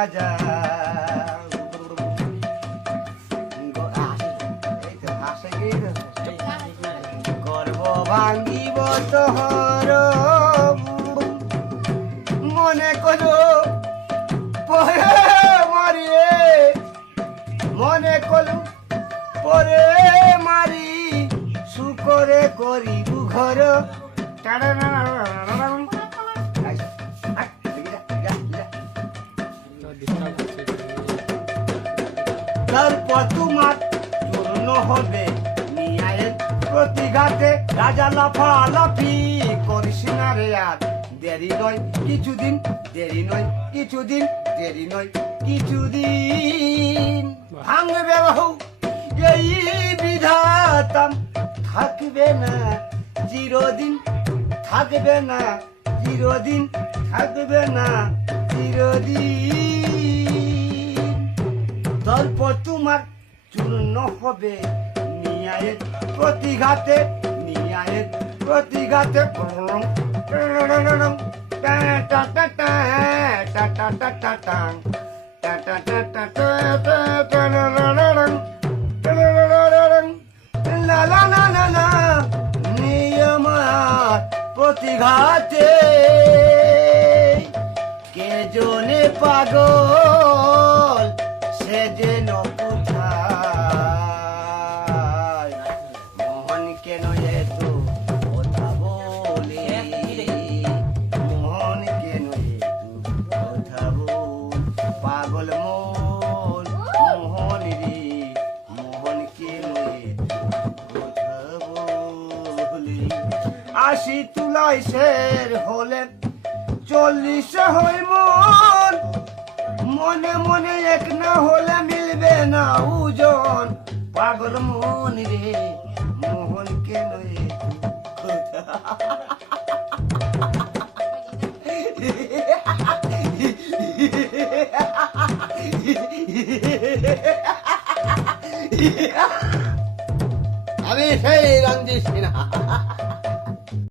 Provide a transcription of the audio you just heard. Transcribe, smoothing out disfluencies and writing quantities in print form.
রাজা গর্ব ভাঙ্গিব তোহর মনে করো পরে মারিয়ে মনে করো পরে মারি সুকরে করিব ঘর তারপর তোমার চূর্ণ হবে নিয়ায়ের প্রতিঘাতে রাজা লাফালাফি করিস না রে আর দেরি নয় কিছুদিন দেরি নয় কিছুদিন দেরি নয় কিছুদিন ভাঙবে বাহু এই বিধাতাম থাকবে না চিরদিন থাকবে না চিরদিন থাকবে না চিরদিন তারপর তোমার চূর্ণ হবে নিয়ায়ের প্রতিঘাতে নিয়ায়ের প্রতিঘাতে নিয়মার প্রতিঘাতে কে জনে পাগল সে যেন কোথায় মোহন কেন এত কথা বলে মোহন কেন এত কথা বল পাগল মন মোহন রে মোহন কেন এত কথা বলে 80 তুলায় শের হলে 40 হয় মন মনে মনে এক না হলে মিলবে না ওজন পাগল মন রে মোহন কেন আমি সেই রঞ্জিত সিনহা